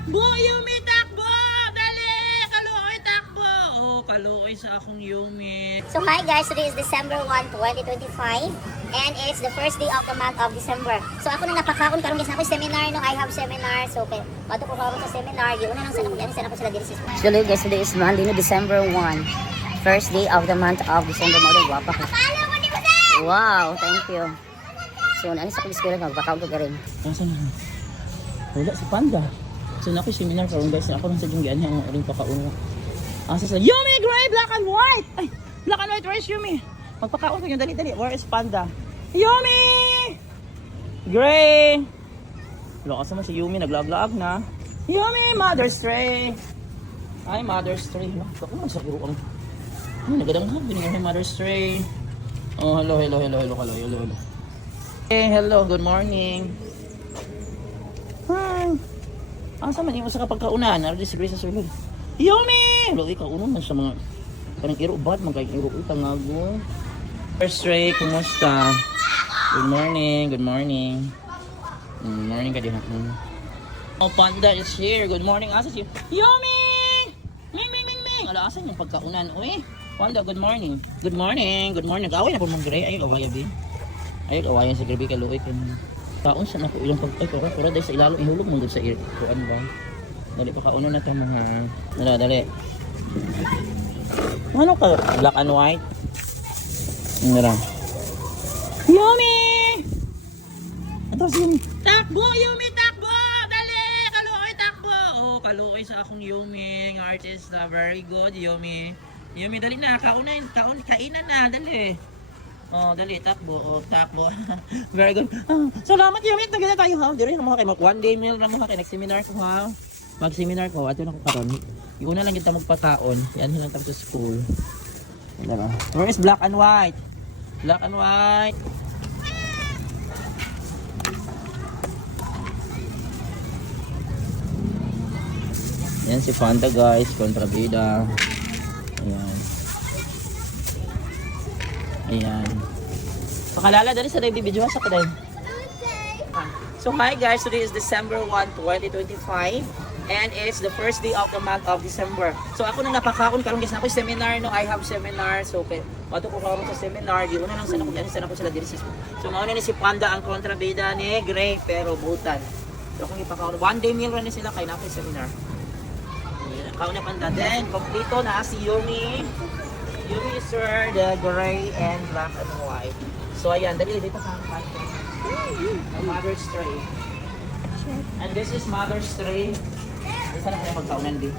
Takbo, Yumi, takbo! Dali! Kaluoy, takbo! Oh, kaluoy sa akong Yumi. So hi guys, today is December 1, 2025 and it's the first day of the month of December. So ako nang napakaon karon guys na ako seminar no, I have seminar. So okay, bato ko karon sa seminar, di una nang sana ko sila diri sa. Actually guys, today is Monday no, December 1. First day of the month of December. Mo guwapa ka. Wow, thank you. So nani sa eskwela magpakaon ko garing. Nasaan na? Wala si Panda. So na ako seminar karon guys, na ako lang sa junggian ang ring pakauno. Asa sa Yumi gray black and white. Ay, black and white, where's Yumi? Magpakaon ko yung dali. Where is Panda? Yumi! Gray! Lakas naman si Yumi, naglag-lag na. Yumi, Mother's Tray! Ay, Mother's Tray. Ako man sa kuruang. Ay, nagadanghan. Binigyan may Mother's Tray. Oh, hello. Hey, hello, good morning. Hi. Asa man yung sa kapagkaunan? Nardi si Grace sa sulod. Yumi! Hello, ikaw uno man sa mga parang iro-bad, magka-iro tangago. First Ray, kumusta? Good morning. Good morning ka din. Oh, Panda is here. Good morning. Asa siya? Yumi! Ming. Ala, asan yung pagkaunan? Uy, Panda, good morning. Good morning. Nag-away na po mong Gray. Ayaw, away, abi. Ayaw, awayan sa Grabe, kaluoy. Taon sa naku ilang pag... Ay, kura dahil sa ilalong ihulog mong sa kuan ba? Dali pa kauno na ito mga... Dali. Ano ka? Black and white? Ano lang? Yumi! Ito si Yumi. Takbo, Yumi, takbo! Dali! Kaluoy, takbo! Oh, kaluoy sa akong Yumi. Ng artist na very good, Yumi. Yumi, dali na. Kainan na. Dali. Oh, dali. Takbo. Very good. Salamat, Yumi. Naganda tayo, ha? Dili na mga kayo. One day meal na mga kayo. Nag-seminar ko, ha? Mag-seminar ko. Ato na ko karon. Yung una lang kita magpataon. Yan lang tapos sa school. Where is black and white? Black and white. Yan si Panda guys. Kontrabida. Ayan. Pakalala dali sa video sa kaday. So hi guys, today is December 1, 2025 and it's the first day of the month of December. So ako nang napakaon karon guys na ako seminar no, I have seminar. So okay, bato ko karon sa seminar, di una lang sana ko sila diri sa. So mao ni si Panda ang kontrabida ni Gray pero butan. So kung ipakaon one day meal rin sila kay na ako seminar. Kaon na Panda then kompleto na si Yumi. Yumi sir, the gray and black and white. So ayan, dali dito sa akin. Mother's Tray. And this is Mother's Tray. Isa na kayo magkaunan din.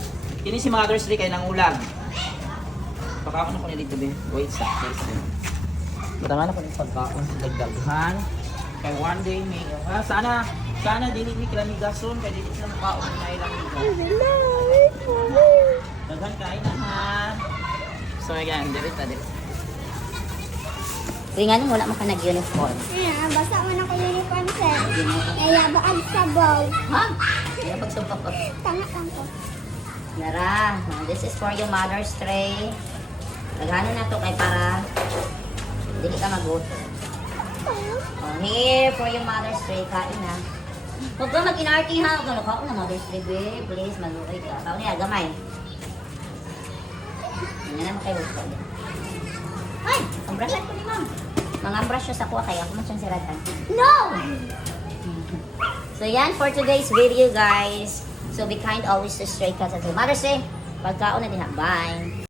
Kini si Mother's Tray kay nang ulag. Pagkaon ako nilito din. Wait sa place din. Matangan ako ng pagkaon sa dagdaghan. Kay one day meal. Sana dili ni kila migason kay dili sila makaon na ilang migas. Daghan kain na ha. So again, dito. Ringan mo wala man ka nag-uniform. Basta mo na uniform sir. Kaya baag sabaw. Ha? Kaya pagsabaw. Tanga lang ko. Nara, this is for your Mother's Tray. Laghanan na to kay para dili ka magutom. Oh, here for your Mother's Tray, kain na. Huwag ka mag-inarty ha. Huwag ka nakaon na Mother's Tray, babe. Please, maluray ka. Kaon niya, gamay. Hindi na kayo huwag ka. Ay, ang brushan ko ni ma'am. Mga brush sa kuha kaya ako man siyang siratan. No! So yan for today's video guys. So be kind always to stray cats. So Mother's Day, pagkaon na din ha. Bye!